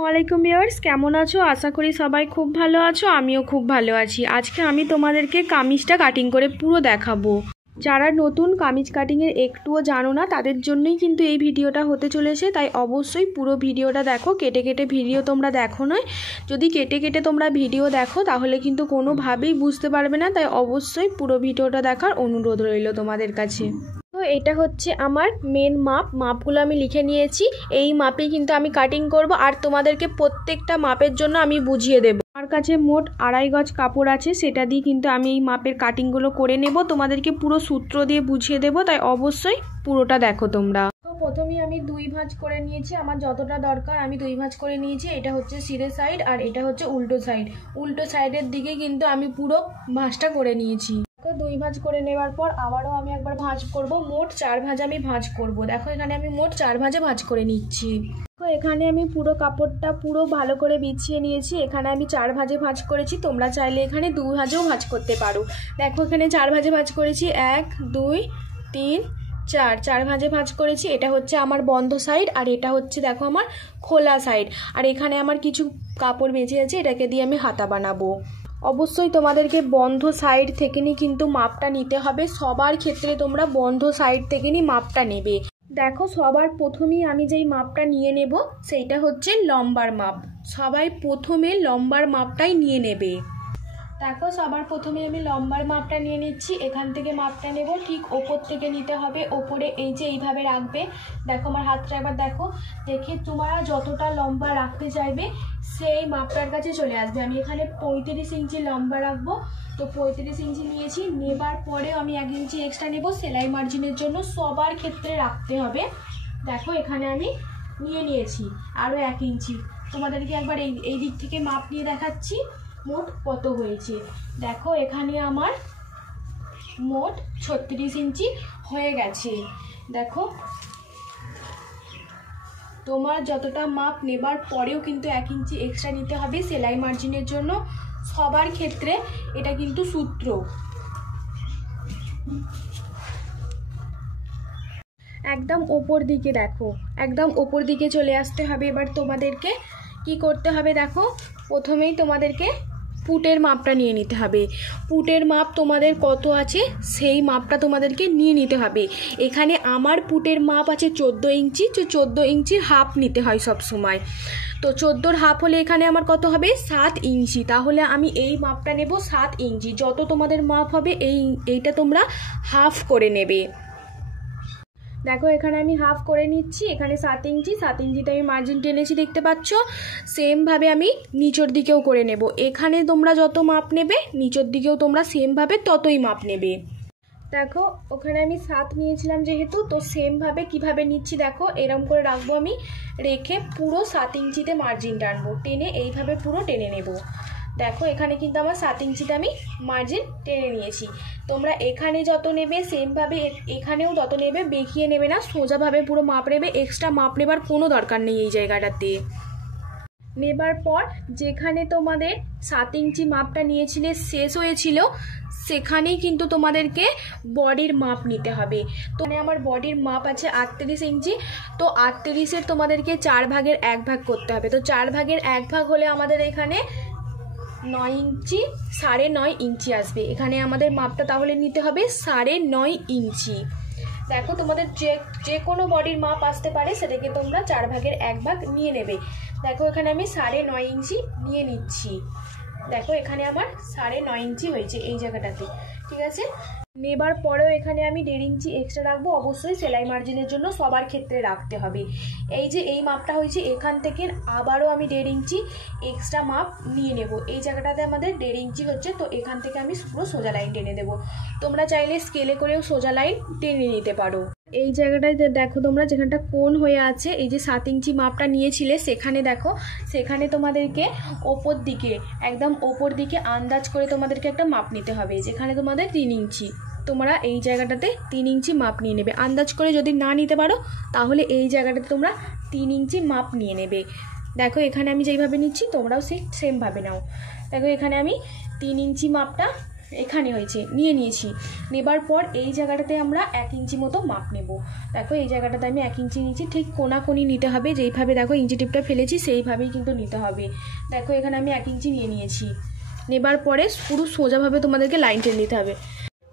ওয়ালাইকুম ভিউয়ার্স, কেমন আছো? আশা করি সবাই খুব ভালো আছো। আমিও খুব ভালো আছি। আজকে আমি তোমাদেরকে কামিজটা কাটিং করে পুরো দেখাবো। যারা নতুন কামিজ কাটিংয়ের একটুও জানো না তাদের জন্যই কিন্তু এই ভিডিওটা হতে চলেছে, তাই অবশ্যই পুরো ভিডিওটা দেখো। কেটে কেটে ভিডিও তোমরা দেখো নয়, যদি কেটে কেটে তোমরা ভিডিও দেখো তাহলে কিন্তু কোনোভাবেই বুঝতে পারবে না, তাই অবশ্যই পুরো ভিডিওটা দেখার অনুরোধ রইল তোমাদের কাছে। তো এটা হচ্ছে আমার মেন মাপগুলো আমি লিখে নিয়েছি। এই মাপেই কিন্তু আমি কাটিং করব, আর তোমাদেরকে প্রত্যেকটা মাপের জন্য আমি বুঝিয়ে দেব। আমার কাছে মোট 2.5 গজ কাপড় আছে, সেটা দিয়ে কিন্তু আমি এই মাপের কাটিংগুলো করে নেব। তোমাদেরকে পুরো সূত্র দিয়ে বুঝিয়ে দেব, তাই অবশ্যই পুরোটা দেখো তোমরা। তো প্রথমেই আমি 2 ভাঁজ করে নিয়েছি। আমার যতটা দরকার আমি 2 ভাঁজ করে নিয়েছি। এটা হচ্ছে সিধে সাইড আর এটা হচ্ছে উল্টো সাইড। উল্টো সাইডের দিকে কিন্তু আমি পুরো ভাঁজটা করে নিয়েছি। 2 ভাঁজ করে নেওয়ার পর আবারও আমি একবার ভাঁজ করব। মোট 4 ভাঁজ আমি ভাঁজ করব। দেখো এখানে আমি মোট 4 ভাঁজে ভাঁজ করে নিচ্ছি। তো এখানে আমি পুরো কাপড়টা পুরো ভালো করে বিছিয়ে নিয়েছি। এখানে আমি 4 ভাঁজে ভাঁজ করেছি, তোমরা চাইলে এখানে 2 ভাঁজেও ভাঁজ করতে পারো। দেখো এখানে 4 ভাঁজে ভাঁজ করেছি, 1 2 3 4 ভাঁজে ভাঁজ করেছি। এটা হচ্ছে আমার বন্ধ সাইড আর এটা হচ্ছে দেখো আমার খোলা সাইড। আর এখানে আমার কিছু কাপড় বেঁচে আছে, এটাকে দিয়ে আমি হাতা বানাবো। অবশ্যই তোমাদেরকে বন্ধ সাইড থেকে নিয়ে কিন্তু মাপটা নিতে হবে। সবার ক্ষেত্রে তোমরা বন্ধ সাইড থেকে নিয়ে মাপটা নেবে। দেখো সবার প্রথমেই আমি যেই মাপটা নিয়ে নেব সেইটা হচ্ছে লম্বার মাপ। সবাই প্রথমে লম্বার মাপটাই নিয়ে নেবে। দেখো সবার প্রথমে আমি লম্বার মাপটা নিয়ে নিচ্ছি। এখান থেকে মাপটা নেব, ঠিক ওপর থেকে নিতে হবে। ওপরে এই যে এইভাবে রাখবে। দেখো আমার হাতটা একবার দেখো, দেখে তোমরা যতটা লম্বা রাখতে চাইবে সেই মাপটার কাছে চলে আসবে। আমি এখানে 35 ইঞ্চি লম্বা রাখবো, তো 35 ইঞ্চি নিয়েছি। নেবার পরেও আমি 1 ইঞ্চি এক্সট্রা নেব সেলাই মার্জিনের জন্য। সবার ক্ষেত্রে রাখতে হবে। দেখো এখানে আমি নিয়ে নিয়েছি আরও 1 ইঞ্চি। তোমাদেরকে একবার এই দিক থেকে মাপ নিয়ে দেখাচ্ছি মোট কত হয়েছে। দেখো এখানে আমার মোট 36 ইঞ্চি হয়ে গেছে। দেখো তোমার যতটা মাপ নেবার পরেও কিন্তু 1 ইঞ্চি এক্সট্রা নিতে হবে সেলাই মার্জিনের জন্য। সবার ক্ষেত্রে এটা কিন্তু সূত্র। একদম ওপর দিকে দেখো, একদম ওপর দিকে চলে আসতে হবে। এবার তোমাদেরকে কি করতে হবে, দেখো প্রথমেই তোমাদেরকে পুটের মাপটা নিয়ে নিতে হবে। পুটের মাপ তোমাদের কত আছে সেই মাপটা তোমাদেরকে নিয়ে নিতে হবে। এখানে আমার পুটের মাপ আছে 14 ইঞ্চি। তো 14 ইঞ্চির হাফ নিতে হয় সব সময়। তো 14-র হাফ হলে এখানে আমার কত হবে 7 ইঞ্চি। তাহলে আমি এই মাপটা নেব 7 ইঞ্চি। যত তোমাদের মাপ হবে এইটা তোমরা হাফ করে নেবে। দেখো এখানে আমি হাফ করে নিচ্ছি। এখানে 7 ইঞ্চি, 7 ইঞ্চিতে আমি মার্জিন টেনেছি দেখতে পাচ্ছ। সেমভাবে আমি নিচের দিকেও করে নেব। এখানে তোমরা যত মাপ নেবে নিচের দিকেও তোমরা সেমভাবে ততই মাপ নেবে। দেখো ওখানে আমি 7 নিয়েছিলাম যেহেতু, তো সেমভাবে কিভাবে নিচ্ছি দেখো, এরম করে রাখবো আমি, রেখে পুরো 7 ইঞ্চিতে মার্জিন টানবো। টেনে এইভাবে পুরো টেনে নেব। দেখো এখানে কিন্তু আমার 7 ইঞ্চিতে আমি মার্জিন টেনে নিয়েছি। তোমরা এখানে যত নেবে সেমভাবে এখানেও তত নেবে, বেঁকিয়ে নেবে না, সোজাভাবে পুরো মাপ নেবে। এক্সট্রা মাপ নেবার কোনো দরকার নেই এই জায়গাটাতে। নেবার পর যেখানে তোমাদের 7 ইঞ্চি মাপটা নিয়েছিলে শেষ হয়েছিল সেখানেই কিন্তু তোমাদেরকে বডির মাপ নিতে হবে। তো আমার বডির মাপ আছে 38 ইঞ্চি। তো 38-এর তোমাদেরকে 4 ভাগের 1 ভাগ করতে হবে। তো 4 ভাগের 1 ভাগ হলে আমাদের এখানে 9 ইঞ্চি, 9.5 ইঞ্চি আসবে। এখানে আমাদের মাপটা তাহলে নিতে হবে 9.5 ইঞ্চি। দেখো তোমাদের যে কোনো বডির মাপ আসতে পারে, সেটাকে তোমরা 4 ভাগের 1 ভাগ নিয়ে নেবে। দেখো এখানে আমি 9.5 ইঞ্চি নিয়ে নিচ্ছি। দেখো এখানে আমার 9.5 ইঞ্চি হয়েছে এই জায়গাটাতে, ঠিক আছে। নেবার পরেও এখানে আমি 1.5 ইঞ্চি এক্সট্রা রাখবো। অবশ্যই সেলাই মার্জিনের জন্য সবার ক্ষেত্রে রাখতে হবে। এই যে এই মাপটা হয়েছে এখান থেকে আবারও আমি 1.5 ইঞ্চি এক্সট্রা মাপ নিয়ে নেব। এই জায়গাটাতে আমাদের 1.5 ইঞ্চি হচ্ছে, তো এখান থেকে আমি পুরো সোজা লাইন টেনে দেবো। তোমরা চাইলে স্কেলে করেও সোজা লাইন টেনে নিতে পারো। এই জায়গাটায় দেখো তোমরা যেখানটা কোণ হয়ে আছে, এই যে 7 ইঞ্চি মাপটা নিয়েছিলে সেখানে দেখো, সেখানে তোমাদেরকে ওপর দিকে একদম ওপর দিকে আন্দাজ করে তোমাদেরকে একটা মাপ নিতে হবে। যেখানে তোমাদের 3 ইঞ্চি, তোমরা এই জায়গাটাতে 3 ইঞ্চি মাপ নিয়ে নেবে। আন্দাজ করে যদি না নিতে পারো তাহলে এই জায়গাটাতে তোমরা 3 ইঞ্চি মাপ নিয়ে নেবে। দেখো এখানে আমি যেইভাবে নিচ্ছি তোমরাও সেমভাবে নাও। দেখো এখানে আমি 3 ইঞ্চি মাপটা এখানে হয়েছে, নিয়ে নিয়েছি। নেবার পর এই জায়গাটাতে আমরা 1 ইঞ্চি মতো মাপ নেব। দেখো এই জায়গাটাতে আমি 1 ইঞ্চি নিয়েছি, ঠিক কোনাকুনি নিতে হবে, যেইভাবে দেখো ইঞ্চি টিপটা ফেলেছি সেইভাবেই কিন্তু নিতে হবে। দেখো এখানে আমি 1 ইঞ্চি নিয়ে নিয়েছি। নেবার পরে পুরো সোজাভাবে তোমাদেরকে লাইন টেনে নিতে হবে।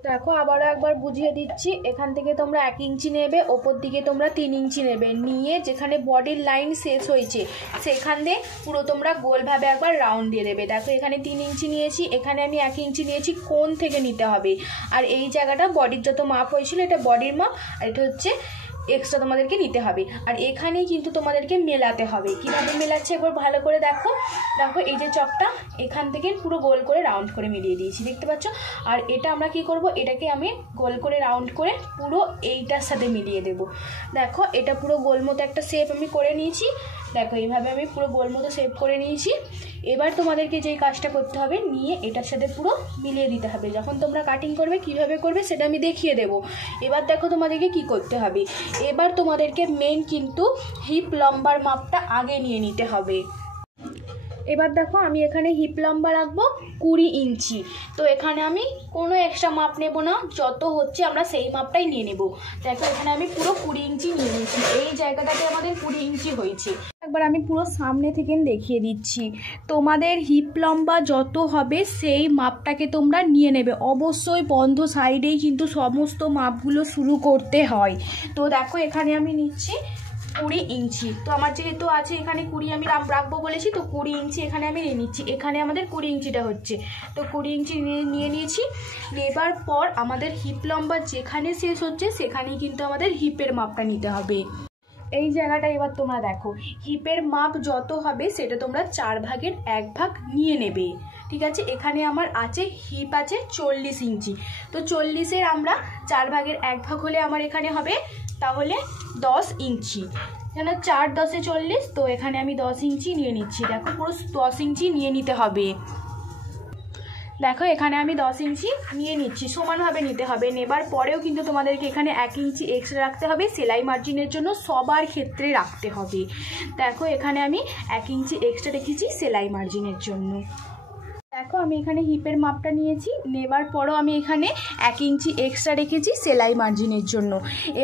দেখো আবারও একবার বুঝিয়ে দিচ্ছি, এখান থেকে তোমরা 1 ইঞ্চি নেবে, ওপর দিকে তোমরা 3 ইঞ্চি নেবে, নিয়ে যেখানে বডির লাইন শেষ হয়েছে সেখান দিয়ে পুরো তোমরা গোলভাবে একবার রাউন্ড দিয়ে দেবে। দেখো এখানে 3 ইঞ্চি নিয়েছি, এখানে আমি 1 ইঞ্চি নিয়েছি, কোণ থেকে নিতে হবে। আর এই জায়গাটা বডির যত মাপ হয়েছিল এটা বডির মাপ, আর এটা হচ্ছে এক্সট্রা তোমাদেরকে নিতে হবে। আর এখানেই কিন্তু তোমাদেরকে মেলাতে হবে। কীভাবে মেলাচ্ছে একবার ভালো করে দেখো। দেখো এই যে চকটা এখান থেকে পুরো গোল করে রাউন্ড করে মিলিয়ে দিয়েছি, দেখতে পাচ্ছ। আর এটা আমরা কি করব, এটাকে আমি গোল করে রাউন্ড করে পুরো এইটার সাথে মিলিয়ে দেব। দেখো এটা পুরো গোল মতো একটা শেপ আমি করে নিয়েছি। দেখো এইভাবে আমি পুরো গোল মতো শেপ করে নিয়েছি। এবার তোমাদেরকে যেই কাজটা করতে হবে, নিয়ে এটার সাথে পুরো মিলিয়ে দিতে হবে। যখন তোমরা কাটিং করবে কীভাবে করবে সেটা আমি দেখিয়ে দেব। এবার দেখো তোমাদেরকে কি করতে হবে। এবার তোমাদেরকে মেন কিন্তু হিপ লম্বার মাপটা আগে নিয়ে নিতে হবে। এবার দেখো আমি এখানে হিপ লম্বা রাখবো 20 ইঞ্চি। তো এখানে আমি কোনো এক্সট্রা মাপ নেব না, যত হচ্ছে আমরা সেই মাপটাই নিয়ে নেব। দেখো এখানে আমি পুরো 20 ইঞ্চি নিয়ে নিয়েছি। এই জায়গাটাতে আমাদের 20 ইঞ্চি হয়েছে। একবার আমি পুরো সামনে থেকে দেখিয়ে দিচ্ছি। তোমাদের হিপ লম্বা যত হবে সেই মাপটাকে তোমরা নিয়ে নেবে। অবশ্যই বন্ধ সাইডেই কিন্তু সমস্ত মাপগুলো শুরু করতে হয়। তো দেখো এখানে আমি নিচ্ছি 20 ইঞ্চি। তো আমার যেহেতু আছে এখানে 20 আমি রাখবো বলেছি, তো 20 ইঞ্চি এখানে আমি নিয়ে নিচ্ছি। এখানে আমাদের 20 ইঞ্চিটা হচ্ছে, তো 20 ইঞ্চি নিয়ে নিয়েছি। নেবার পর আমাদের হিপ লম্বা যেখানে শেষ হচ্ছে সেখানেই কিন্তু আমাদের হিপের মাপটা নিতে হবে। এই জায়গাটা এবার তোমরা দেখো, হিপের মাপ যত হবে সেটা তোমরা 4 ভাগের 1 ভাগ নিয়ে নেবে। ঠিক আছে, এখানে আমার আছে হিপ আছে 40 ইঞ্চি। তো 40-এর আমরা 4 ভাগের 1 ভাগ হলে আমার এখানে হবে তাহলে 10 ইঞ্চি। কেন 4 10 40, তো এখানে আমি 10 ইঞ্চি নিয়ে নিচ্ছি। দেখো পুরো 10 ইঞ্চি নিয়ে নিতে হবে। দেখো এখানে আমি 10 ইঞ্চি নিয়ে নিচ্ছি, সমানভাবে নিতে হবে। নেবার পরেও কিন্তু তোমাদেরকে এখানে 1 ইঞ্চি এক্সট্রা রাখতে হবে, সেলাই মার্জিনের জন্য সবার ক্ষেত্রে রাখতে হবে। দেখো এখানে আমি 1 ইঞ্চি এক্সট্রা রেখেছি সেলাই মার্জিনের জন্য। দেখো আমি এখানে হিপের মাপটা নিয়েছি, নেবার পরও আমি এখানে 1 ইঞ্চি এক্সট্রা রেখেছি সেলাই মার্জিনের জন্য।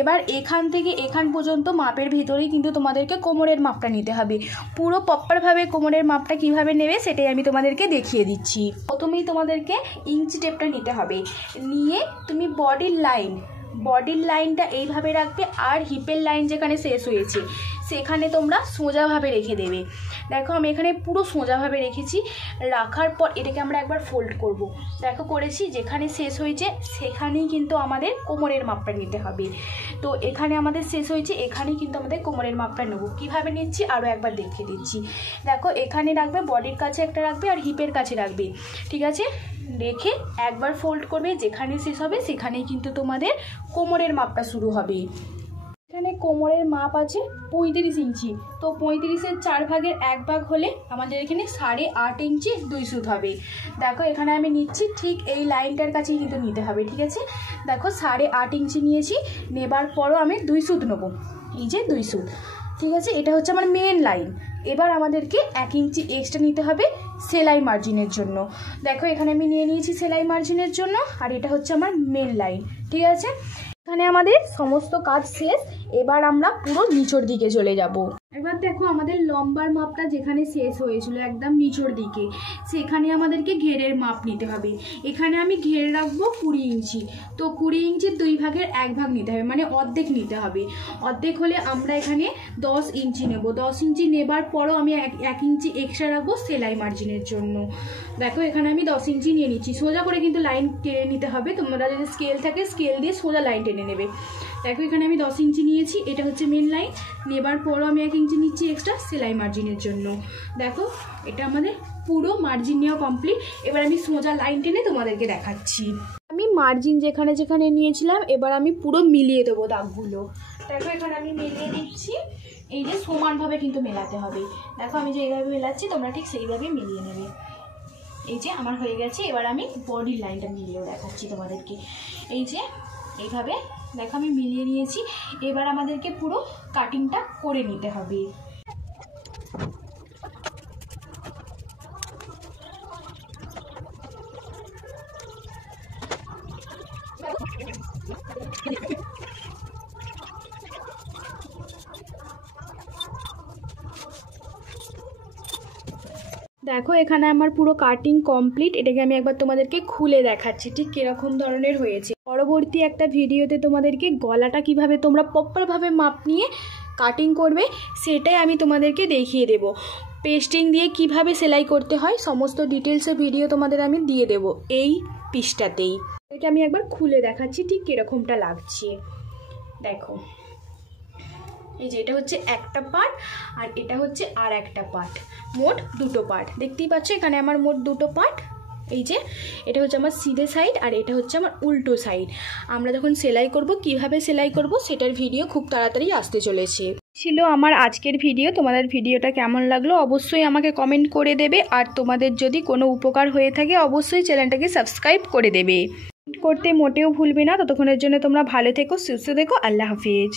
এবার এখান থেকে এখান পর্যন্ত মাপের ভিতরেই কিন্তু তোমাদেরকে কোমরের মাপটা নিতে হবে। পুরো প্রপারভাবে কোমরের মাপটা কিভাবে নেবে সেটাই আমি তোমাদেরকে দেখিয়ে দিচ্ছি। প্রথমেই তোমাদেরকে ইঞ্চি টেপটা নিতে হবে, নিয়ে তুমি বডির লাইনটা এইভাবে রাখবে, আর হিপের লাইন যেখানে শেষ হয়েছে সেখানে তোমরা সোজাভাবে রেখে দেবে। দেখো আমি এখানে পুরো সোজাভাবে রেখেছি। রাখার পর এটাকে আমরা একবার ফোল্ড করব। দেখো করেছি, যেখানে শেষ হয়েছে সেখানেই কিন্তু আমাদের কোমরের মাপটা নিতে হবে। তো এখানে আমাদের শেষ হয়েছে, এখানেই কিন্তু আমাদের কোমরের মাপটা নেব। কীভাবে নিচ্ছি আরও একবার দেখিয়ে দিচ্ছি। দেখো এখানে রাখবে, বডির কাছে একটা রাখবে আর হিপের কাছে রাখবে। ঠিক আছে, রেখে একবার ফোল্ড করবে, যেখানে শেষ হবে সেখানেই কিন্তু তোমাদের কোমরের মাপটা শুরু হবে। এখানে কোমরের মাপ আছে 35 ইঞ্চি। তো 35-এর 4 ভাগের 1 ভাগ হলে আমাদের এখানে 8.5 ইঞ্চি 2 সুত হবে। দেখো এখানে আমি নিচ্ছি, ঠিক এই লাইনটার কাছেই কিন্তু নিতে হবে। ঠিক আছে, দেখো 8.5 ইঞ্চি নিয়েছি। নেবার পরও আমি 2 সুত নেবো, এই যে 2 সুত। ঠিক আছে, এটা হচ্ছে আমার মেন লাইন। এবার আমাদেরকে 1 ইঞ্চি এক্সট্রা নিতে হবে সেলাই মার্জিনের জন্য। দেখো এখানে আমি নিয়ে নিয়েছি সেলাই মার্জিনের জন্য, আর এটা হচ্ছে আমার মেন লাইন। ঠিক আছে, এখানে আমাদের সমস্ত কাজ শেষ। এবার আমরা পুরো নিচের দিকে চলে যাব। এবার দেখো আমাদের লম্বার মাপটা যেখানে শেষ হয়েছিল একদম নিচের দিকে, সেখানে আমাদেরকে ঘেরের মাপ নিতে হবে। এখানে আমি ঘের রাখবো 20 ইঞ্চি। তো 20 ইঞ্চির 2 ভাগের 1 ভাগ নিতে হবে, মানে অর্ধেক নিতে হবে। অর্ধেক হলে আমরা এখানে 10 ইঞ্চি নেব। 10 ইঞ্চি নেবার পরও আমি 1 ইঞ্চি এক্সট্রা রাখবো সেলাই মার্জিনের জন্য। দেখো এখানে আমি 10 ইঞ্চি নিয়ে নিচ্ছি। সোজা করে কিন্তু লাইন টেনে নিতে হবে, তোমরা যদি স্কেল থাকে স্কেল দিয়ে সোজা লাইন টেনে নেবে। দেখো এখানে আমি 10 ইঞ্চি নিয়েছি, এটা হচ্ছে মেন লাইন। নেবার পরও আমি 1 ইঞ্চি নিচ্ছি এক্সট্রা সেলাই মার্জিনের জন্য। দেখো এটা আমাদের পুরো মার্জিন নেওয়া কমপ্লিট। এবার আমি সোজা লাইন টেনে তোমাদেরকে দেখাচ্ছি। আমি মার্জিন যেখানে যেখানে নিয়েছিলাম এবার আমি পুরো মিলিয়ে দেবো দাগগুলো। দেখো এখানে আমি মিলিয়ে দিচ্ছি। এই যে সমানভাবে কিন্তু মেলাতে হবে। দেখো আমি যে এইভাবে মেলাচ্ছি তোমরা ঠিক সেইভাবে মিলিয়ে নেবে। এই যে আমার হয়ে গেছে। এবার আমি বডির লাইনটা মিলিয়েও দেখাচ্ছি তোমাদেরকে। এই যে এইভাবে দেখো আমি মিলিয়ে নিয়েছি। এবার আমাদেরকে পুরো কাটিংটা করে নিতে হবে। দেখো এখানে আমার পুরো কাটিং কমপ্লিট। এটাকে আমি একবার তোমাদেরকে খুলে দেখাচ্ছি ঠিক কীরকম ধরনের হয়েছে। পরবর্তী একটা ভিডিওতে তোমাদেরকে গলাটা কিভাবে তোমরা প্রপারভাবে মাপ নিয়ে কাটিং করবে সেটাই আমি তোমাদেরকে দেখিয়ে দেব। পেস্টিং দিয়ে কিভাবে সেলাই করতে হয় সমস্ত ডিটেলসের ভিডিও তোমাদের আমি দিয়ে দেব এই পিসটাতেই। এটাকে আমি একবার খুলে দেখাচ্ছি ঠিক কীরকমটা লাগছে। দেখো এই যে এটা হচ্ছে একটা পার্ট আর এটা হচ্ছে আর একটা পার্ট, মোট দুটো পার্ট। দেখতেই পাচ্ছ এখানে আমার মোট দুটো পার্ট। এই যে এটা হচ্ছে আমার সিধে সাইড আর এটা হচ্ছে আমার উল্টো সাইড। আমরা যখন সেলাই করব কিভাবে সেলাই করব সেটার ভিডিও খুব তাড়াতাড়ি আসতে চলেছে। ছিল আমার আজকের ভিডিও। তোমাদের ভিডিওটা কেমন লাগলো অবশ্যই আমাকে কমেন্ট করে দেবে। আর তোমাদের যদি কোনো উপকার হয়ে থাকে অবশ্যই চ্যানেলটাকে সাবস্ক্রাইব করে দেবে। করতে মোটেও ভুলবে না। ততক্ষণের জন্য তোমরা ভালো থেকো, সুস্থ থেকো। আল্লাহ হাফিজ।